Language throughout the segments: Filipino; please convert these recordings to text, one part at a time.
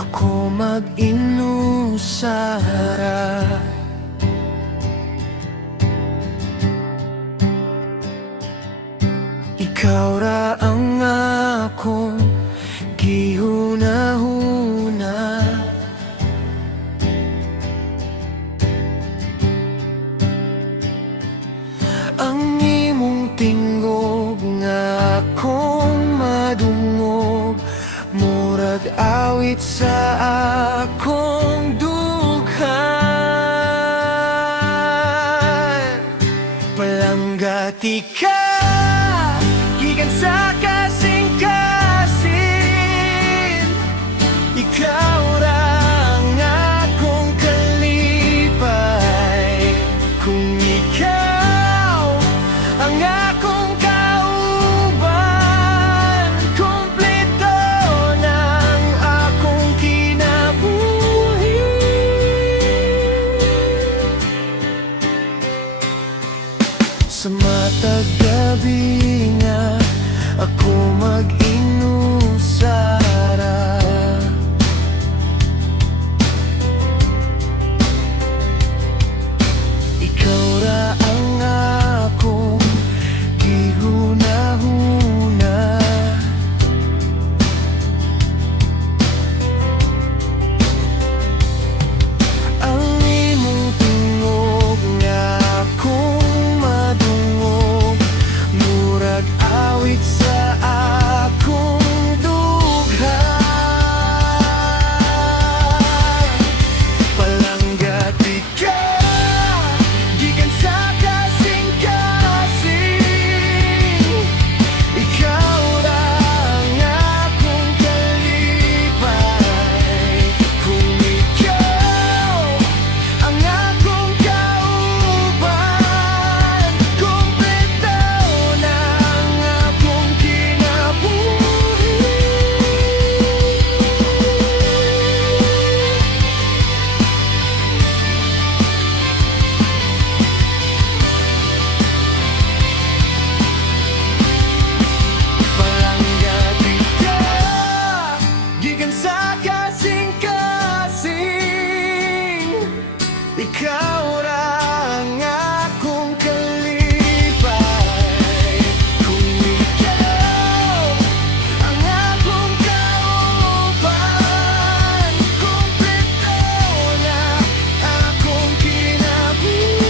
ako mag-inusara. Ikaw ra ang akong gihunahuna. Ang imong tingog nga akong madungog, murag awit sa akong dughan. Palanggati ka gikan sa kasing-kasing, ikaw ra ang akong kalipay. Kung ikaw ang akong kauban, kumpleto ng akong kinabuhi. Sa matag gabi nga ako mag-inusara. Ikaw ra ang akong gihunahuna. Ang imong tingog nga akong madungog, murag awit sa akong dughan. Palanggati ka gikan sa kasing-kasing, ikaw ra ang akong kalipay. Kung ikaw ang akong kauban, kumpleto ng akong kinabuhi. Palanggati ka gikan sa kasing-kasing, ikaw ra ang akong kalipay. Kung ikaw ang akong kauban, kumpleto na akong kinabuhi.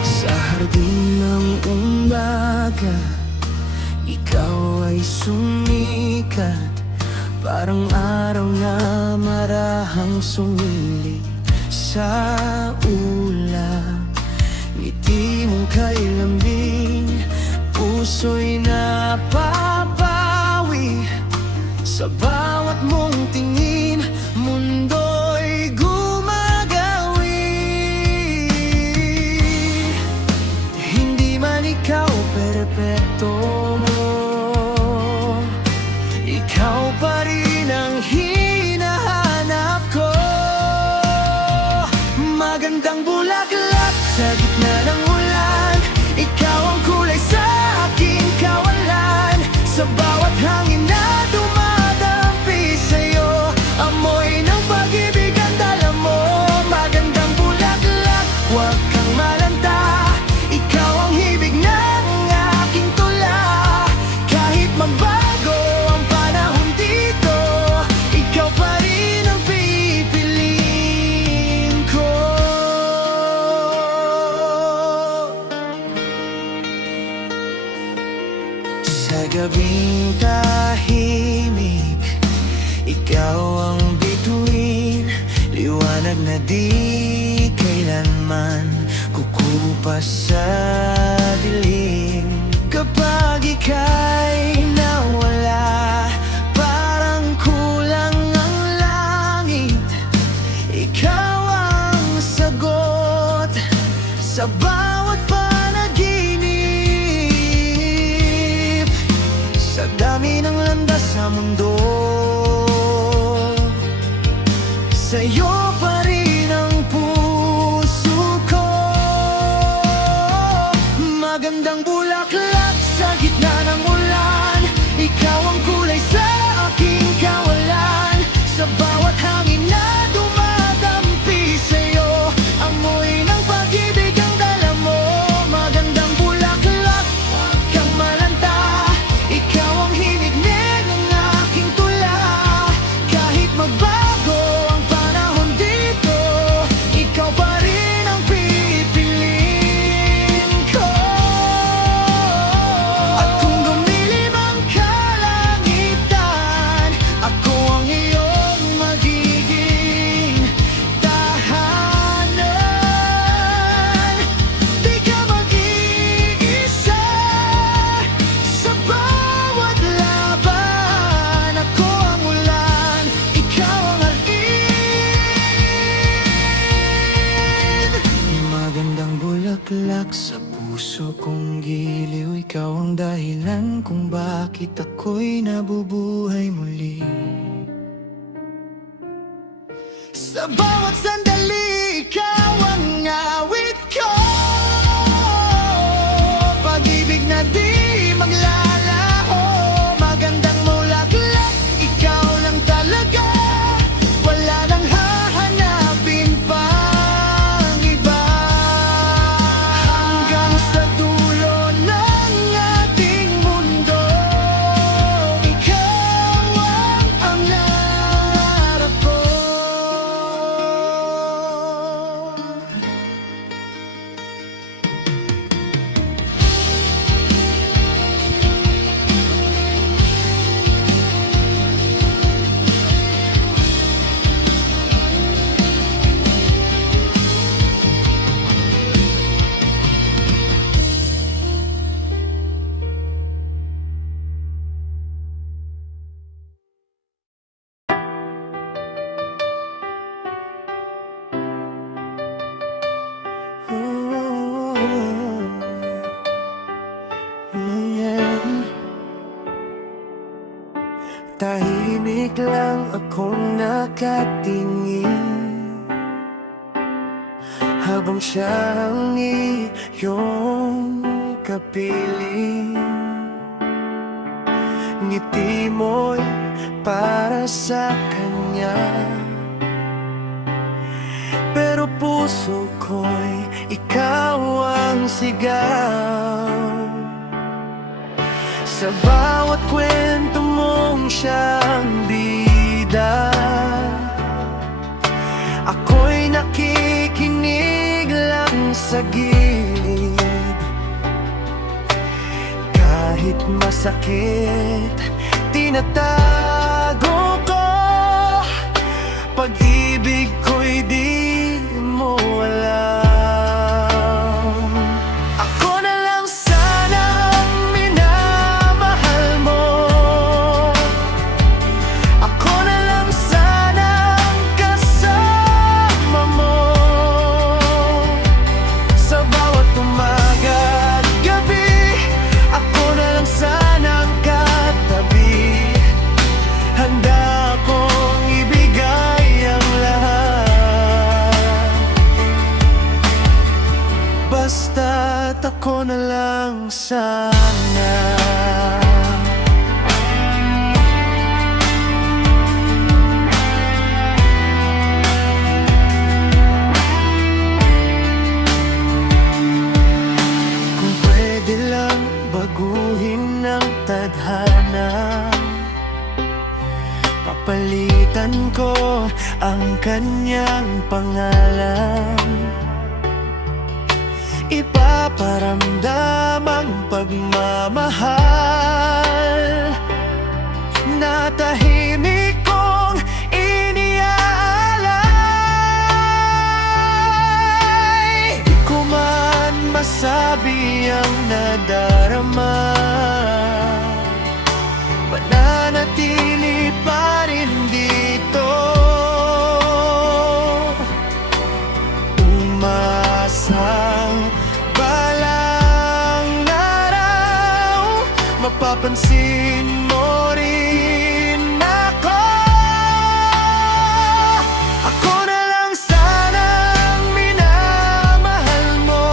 Sa hardin ng umaga, ikaw ay sumikat, parang araw na marahang sumilip sa ulap. Ngiti mong kay lambing, puso'y napapawi. Sa bawat mong tingin, mundo'y gumagawi. Hindi man ikaw perpekto, ikaw pa rin ang hinahanap ko. Magandang bulaklak sa gitna ng ulan, ikaw ang kulay sa aking kawalan. Sa bawat hangin na dumadampi, liwanag na di kailanman kukupas sa dilim. Kapag ika'y nawala, parang kulang ang langit. Ikaw ang sagot sa bawat panaginip. Sa dami ng landas sa mundo, sa'yo pa rin ang puso ko. Magandang bulaklak sa gitna ng ulan, ikaw ang kulay sa aking kawalan. Sa bawat hangin na dumadampi sa'yo, amoy ng pag-ibig ang dala mo. Magandang bulaklak, huwag kang malanta, ikaw ang hinignig ng aking tula. Kahit magbago ang panahon dito, ikaw pa rin ang pipiliin ko. At kung dumilim ang kalangitan, ako ang iyong magiging tahanan. Di ka mag-iisa sa bawat laban. Ako ang ulan, ikaw ang alin. Magandang bulaklak sa puso kong giliw, ikaw ang dahilan kung bakit ako'y nabubuhay muli. Sa bawat sandali, ikaw ang awit ko. Pag-ibig na di maglalaho. Magandang bulaklak, ikaw lang talaga. Wala nang hahanapin pang iba. Hanggang sa dulo ng ating mundo, ikaw ang nangarap ko. Tahimik lang akong nakatingin habang siya ang iyong kapiling. Ngiti mo'y para sa kanya, pero puso ko'y ikaw ang sigaw. Sa bawat kwento mong siyang bida, ako'y nakikinig lang sa gilid. Kahit masakit, tinatago ko. Pag-ibig ko'y di mo alam. Ako na lang sana ang minamahal mo. Ako na lang sana ang kasama mo. Sa bawat umaga at gabi, ako na lang sana ang katabi. Handa akong ibigay ang lahat, basta't ako na lang sana. Kung pwede lang baguhin ang tadhana, papalitan ko ang kanyang pangalan. Ipaparamdam ang pagmamahal na tahimik kong iniaalay. mapapansin mo rin ako. Ako na lang sanang minamahal mo.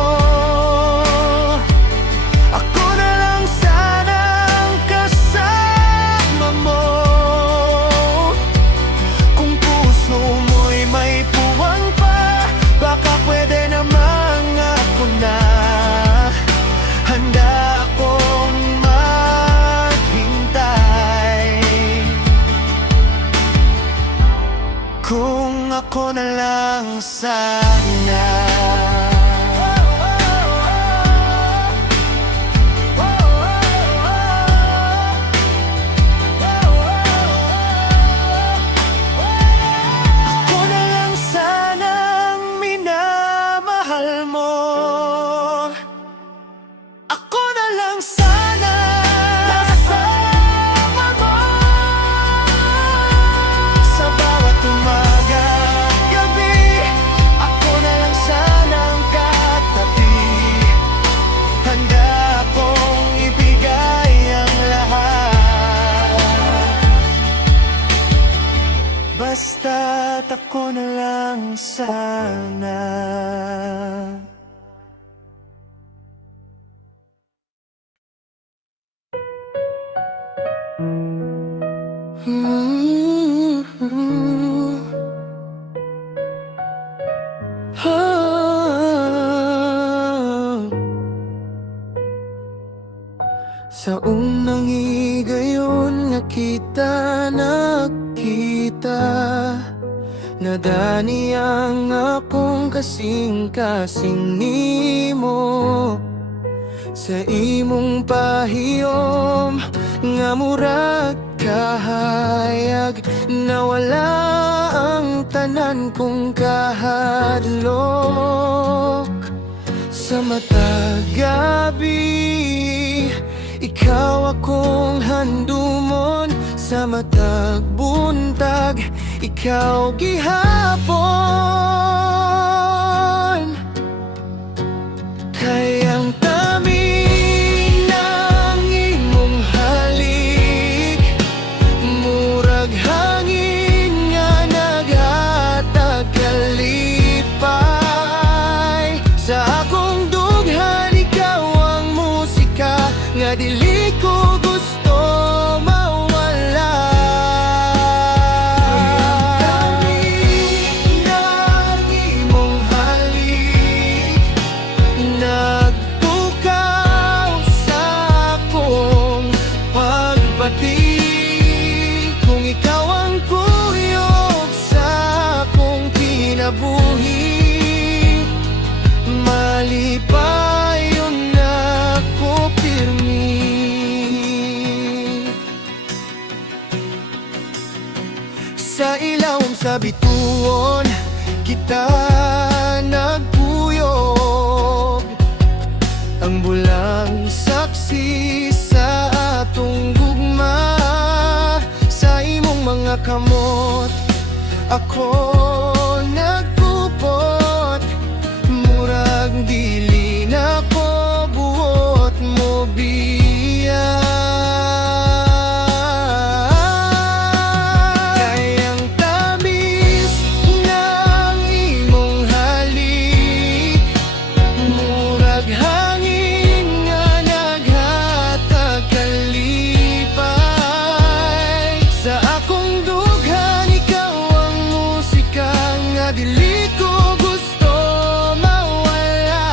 Ako na lang sanang kasama mo. Kung puso mo'y may puwang pa, baka pwede namang ako na. Handa akong maghintay. Kung ako na lang sana. Ako na lang sanang minamahal mo. Ako na lang sana kasama mo. Sa bawat umaga at gabi, ako na lang sanang katabi. Handa akong ibigay ang lahat. Basta't ako na lang sana. Sa unang higayon nga kita nakita, nadani ang akong kasing-kasing nimo. Sa imong pahiyom nga murag kahayag, nawala ang tanan kong kahadlok. Sa matag gabi, ikaw akong handumon. Sa matag buntag, ikaw gihapon. Kayang tamin ng imong halik, murag hangin nga naghatag kalipay. Sa akong dughan, ikaw ang musika nga dili ko gusto mawala. Kayang tamin ng imong halik, nagpukaw sa akong pagbati. Kung ikaw ang kuyog sa akong kinabuhi, malipayon ako pirmi. Sa ilawom sa bituon, kita nagpuyog. Ang bulang saksi sa atong gugma. Sa imong mga kamot, ako nagkupot. Murag dili na ko buot mo biya. Kayang tamis ng imong halik, murag hangin nga naghatag kalipay. Sa akong dughan, ikaw ang musika nga dili ko gusto mawala.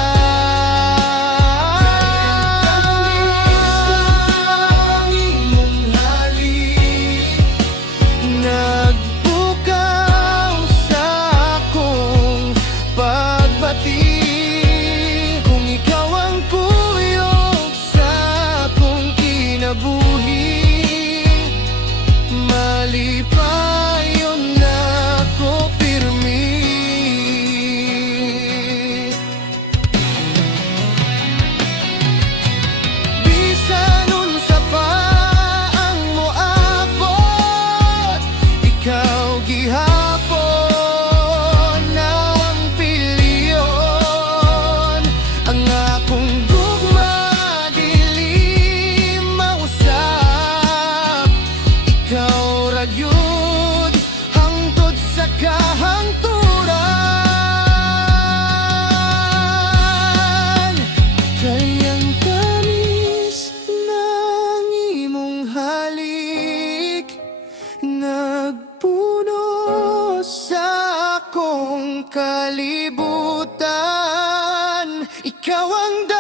Ang imong halik, nagbukaw sa akong pagbati. Kung ikaw ang kuyog sa akong kinabuhi, malipayon ako pirmi. buong kalibutan. Ikaw ang